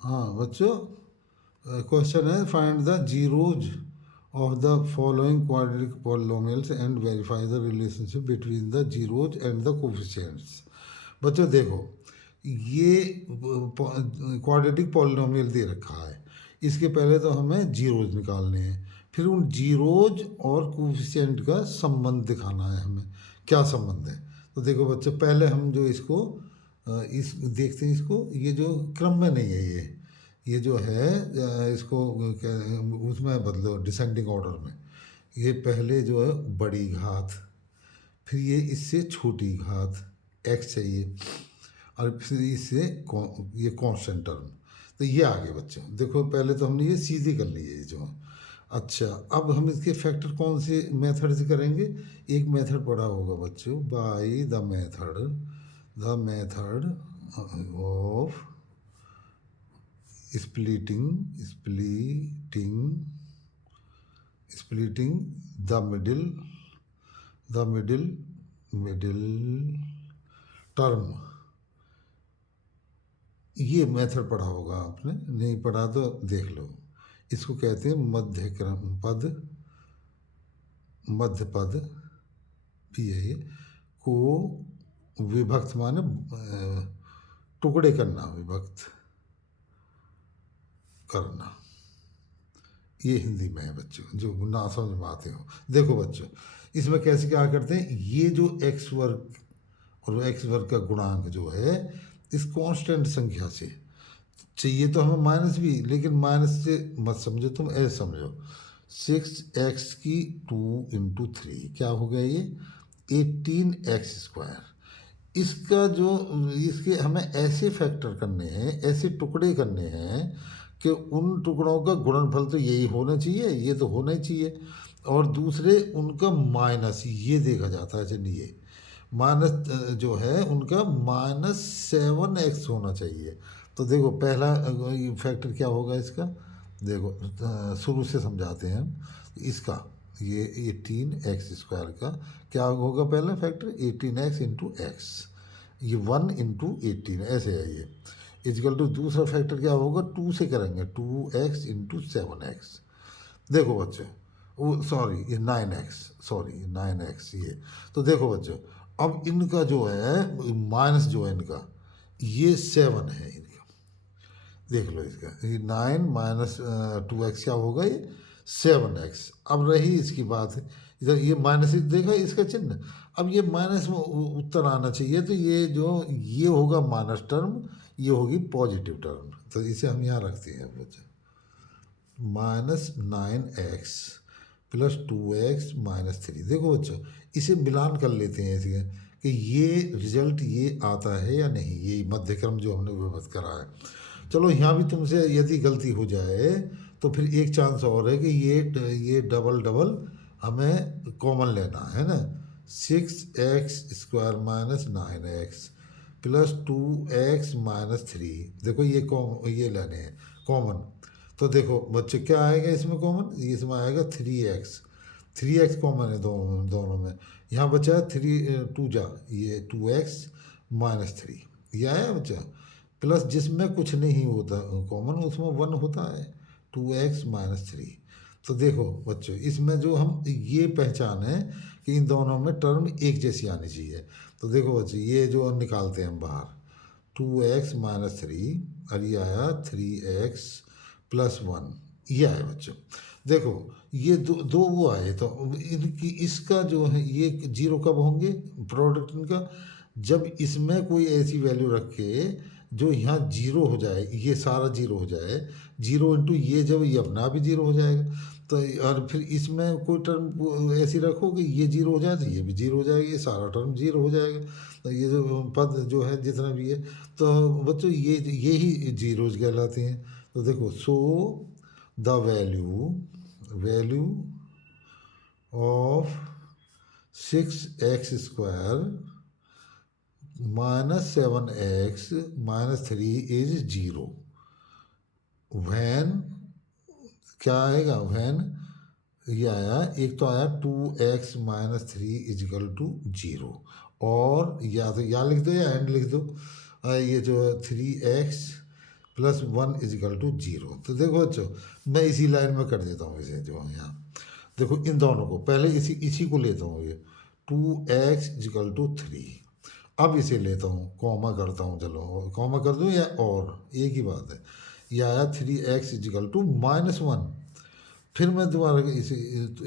हाँ बच्चों, क्वेश्चन है find the zeros of the following quadratic polynomials and verify the relationship between the zeros and the coefficients. बच्चों देखो, ये quadratic polynomial दे रखा है, इसके पहले तो हमें जीरोज निकालने हैं, फिर उन जीरोज और कोफिशिएंट का संबंध दिखाना है हमें, क्या संबंध है। तो देखो बच्चों, पहले हम जो इसको इस देखते हैं, इसको ये जो क्रम में नहीं है, ये जो है इसको उसमें बदलो डिसेंडिंग ऑर्डर में। ये पहले जो है बड़ी घात, फिर ये इससे छोटी घात एक्स चाहिए, और फिर इससे ये कांस्टेंट टर्म। तो ये आगे बच्चों देखो, पहले तो हमने ये सीधी कर ली है ये जो। अच्छा, अब हम इसके फैक्टर कौन से मेथड से करेंगे। एक मेथड पढ़ा होगा बच्चों, by the method of splitting the middle term। ये मेथड पढ़ा होगा आपने, नहीं पढ़ा तो देख लो। इसको कहते हैं मध्य पद भी है ये, को विभक्त माने टुकड़े करना, विभक्त करना। ये हिंदी में है बच्चों, जो ना समझ में आते हो। देखो बच्चों, इसमें कैसे क्या करते हैं, ये जो एक्स वर्ग और एक्स वर्ग का गुणांक जो है, इस कांस्टेंट संख्या से चाहिए तो हमें माइनस भी, लेकिन माइनस से मत समझो तुम, ऐसे समझो 6x की 2 × 3 क्या हो गया ये 18x²। इसका जो इसके हमें ऐसे फैक्टर करने हैं, ऐसे टुकड़े करने हैं कि उन टुकड़ों का गुणनफल तो यही होना चाहिए, ये तो होना ही चाहिए, और दूसरे उनका माइनस ये देखा जाता है। चलिए माइनस जो है उनका -7x होना चाहिए। तो देखो पहला फैक्टर क्या होगा इसका, देखो शुरू से समझाते हैं हम। इसका ये 18x² का क्या होगा, पहला फैक्टर 18x इंटू एक्स, ये 1 × 18 ऐसे है ये, इजकल टू दूसरा फैक्टर क्या होगा, 2 से करेंगे 2x इंटू 7x। देखो बच्चों, वो सॉरी ये 9x, सॉरी 9x ये। तो देखो बच्चों, अब इनका जो है माइनस जो है इनका, ये 7 है इनका। देख लो इसका, ये 9 - 2x क्या होगा, ये 7x। अब रही इसकी बात है, इधर ये माइनस देखा इसका चिन्ह, अब ये माइनस में उत्तर आना चाहिए, तो ये जो ये होगा माइनस टर्म, ये होगी पॉजिटिव टर्म। तो इसे हम यहाँ रखते हैं बच्चा, -9x + 2x - 3। देखो बच्चों, इसे मिलान कर लेते हैं इसे, कि ये रिजल्ट ये आता है या नहीं, ये मध्यक्रम जो हमने विभक्त करा है। चलो यहाँ भी तुमसे यदि गलती हो जाए तो फिर एक चांस और है कि ये डबल डबल हमें कॉमन लेना है ना। 6x² - 9x + 2x - 3, देखो ये लेने हैं कॉमन। तो देखो बच्चे क्या आएगा इसमें कॉमन, इसमें आएगा 3x कॉमन है दोनों में। यहाँ बचा है 3 × 2 ये 2x - 3, ये आया बच्चा। प्लस जिसमें कुछ नहीं होता कॉमन, उसमें 1 होता है, 2x - 3। तो देखो बच्चों, इसमें जो हम ये पहचान है कि इन दोनों में टर्म एक जैसी आनी चाहिए। तो देखो बच्चे, ये जो निकालते हैं हम बाहर, 2x - 3 और ये आया 3x + 1, ये आया बच्चों। देखो ये दो वो आए, तो इनकी इसका जो है ये जीरो कब होंगे, प्रोडक्ट इनका, जब इसमें कोई ऐसी वैल्यू रखे जो यहाँ जीरो हो जाए, ये सारा जीरो हो जाए, 0 × ये, जब ये अपना भी जीरो हो जाएगा। तो और फिर इसमें कोई टर्म ऐसी रखो कि ये जीरो हो जाए तो ये भी जीरो हो जाएगा, ये सारा टर्म जीरो हो जाएगा। तो ये जो पद जो है जितना भी है, तो बच्चों ये ही जीरोज कहलाते हैं। तो देखो, so the value of 6x² -7x - 3 is 0 when, क्या आएगा वैन, ये आया, एक तो आया 2x - 3 = 0, और या तो या लिख दो या एंड लिख दो। ये जो 3x प्लस 1 इजिकल टू 0। तो देखो बच्चों, मैं इसी लाइन में कर देता हूँ इसे, जो है यहाँ देखो इन दोनों को पहले इसी इसी को लेता हूँ, ये 2x इजिकल टू 3। अब इसे लेता हूँ, कॉमा करता हूँ, चलो कॉमा कर दूँ या और एक ही बात है। ये आया 3x इजिकल टू -1। फिर मैं दोबारा इसे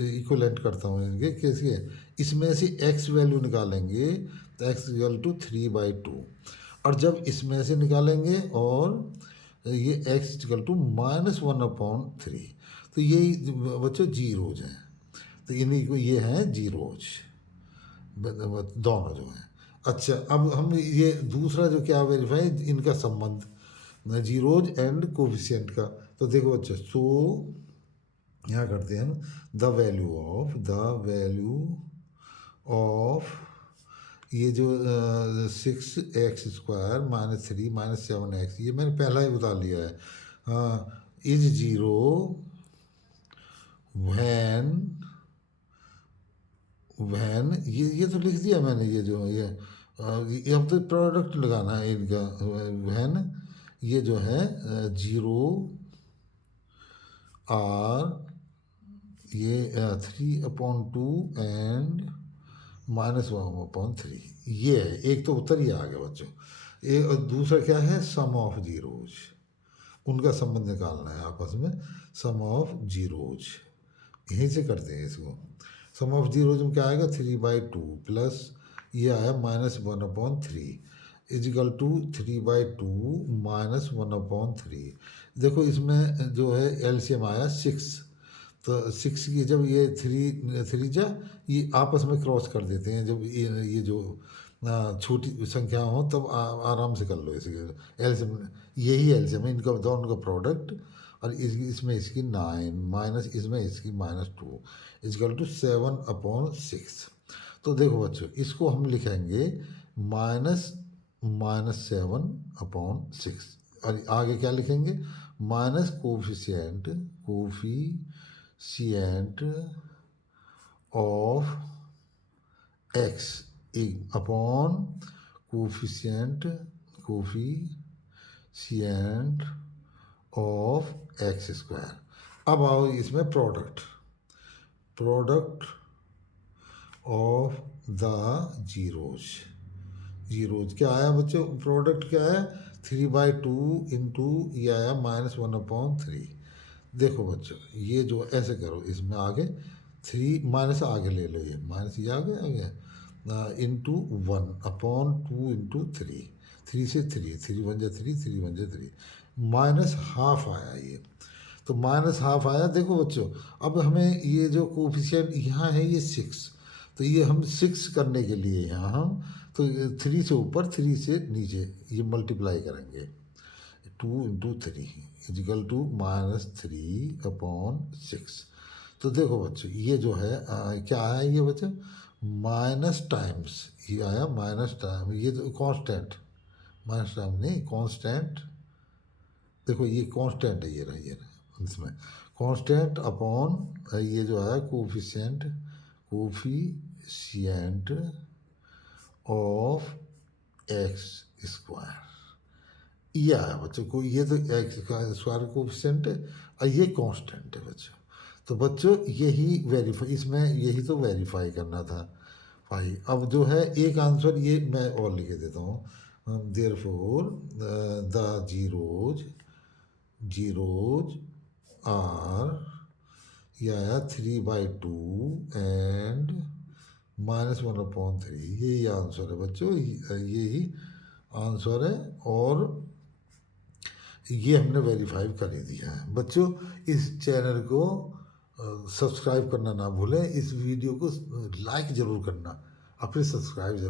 इक्वलेंट करता हूँ इनके, कैसे इसमें से x वैल्यू निकालेंगे तो x इक्वल टू 3/2, और जब इसमें से निकालेंगे और ये x इक्वल टू -1/3, तो यही बच्चों जीरोज हैं। तो इन्हीं को ये हैं जीरोज दोनों जो हैं। अच्छा, अब हम ये दूसरा जो क्या वेरीफाई, इनका संबंध जीरोज एंड कोफिशिएंट का। तो देखो बच्चों, सो यहाँ करते हैं हम द वैल्यू ऑफ ये जो 6x² -3 -7x, ये मैंने पहला ही बता लिया है, इज जीरो वैन ये तो लिख दिया मैंने, ये जो ये अब तो प्रोडक्ट लगाना है इनका। वैन ये जो है 0 आर ये 3/2 एंड -1/3, ये है। एक तो उत्तर ही आ गया बच्चों। एक और दूसरा क्या है, सम ऑफ जीरोज, उनका संबंध निकालना है आपस में, सम ऑफ जीरोज, यहीं से करते हैं इसको। सम ऑफ जीरोज में क्या आएगा, 3/2 प्लस ये आया -1/3 इजिकल टू 3/2 -1/3। देखो इसमें जो है एलसीएम आया 6, तो 6 की जब ये 3 जा ये आपस में क्रॉस कर देते हैं, जब ये जो छोटी संख्या हो तब आराम से कर लो इसे एलसीएम। यही एलसीएम है इनका, दोनों का प्रोडक्ट, और इसमें इसकी 9 माइनस इसमें इसकी -2 इजकल टू 7/6। तो देखो बच्चों, इसको हम लिखेंगे -7/6, और आगे क्या लिखेंगे, minus coefficient of x upon coefficient of x²। अब आओ इसमें प्रोडक्ट ऑफ द जीरोज क्या आया बच्चों, प्रोडक्ट क्या है, 3/2 इंटू ये आया -1/3। देखो बच्चों, ये जो ऐसे करो, इसमें आगे 3 माइनस आगे ले लो, ये माइनस ये आगे इंटू 1/2 इंटू 3, 3 से 3 1 जा 3 -1/2 आया ये। तो -1/2 आया। देखो बच्चों, अब हमें ये जो कोफिशिएंट यहाँ है ये 6, तो ये हम 6 करने के लिए यहाँ हम तो 3 से ऊपर 3 से नीचे ये मल्टीप्लाई करेंगे, 2 इंटू 3 इजिकल टू -3/6। तो देखो बच्चों, ये जो है क्या आया ये बच्चों, माइनस टाइम्स, ये आया माइनस टाइम, ये तो कांस्टेंट, माइनस टाइम नहीं कांस्टेंट, देखो ये कांस्टेंट है, ये रहा इसमें कांस्टेंट अपॉन ये जो है कोफिशिएंट ऑफ x², ये आया बच्चों को, ये तो x का स्क्वायर कोफिशिएंट है और ये कांस्टेंट है बच्चों। तो बच्चों यही वेरीफाई, इसमें यही तो वेरीफाई करना था भाई। अब जो है एक आंसर ये मैं और लिख देता हूँ, देयरफॉर द जीरोज आर, ये आया 3/2 एंड -1/3, यही आंसर है बच्चों, यही आंसर है, और ये हमने वेरीफाई कर ही दिया है बच्चों। इस चैनल को सब्सक्राइब करना ना भूलें, इस वीडियो को लाइक ज़रूर करना और फिर सब्सक्राइब ज़रूर।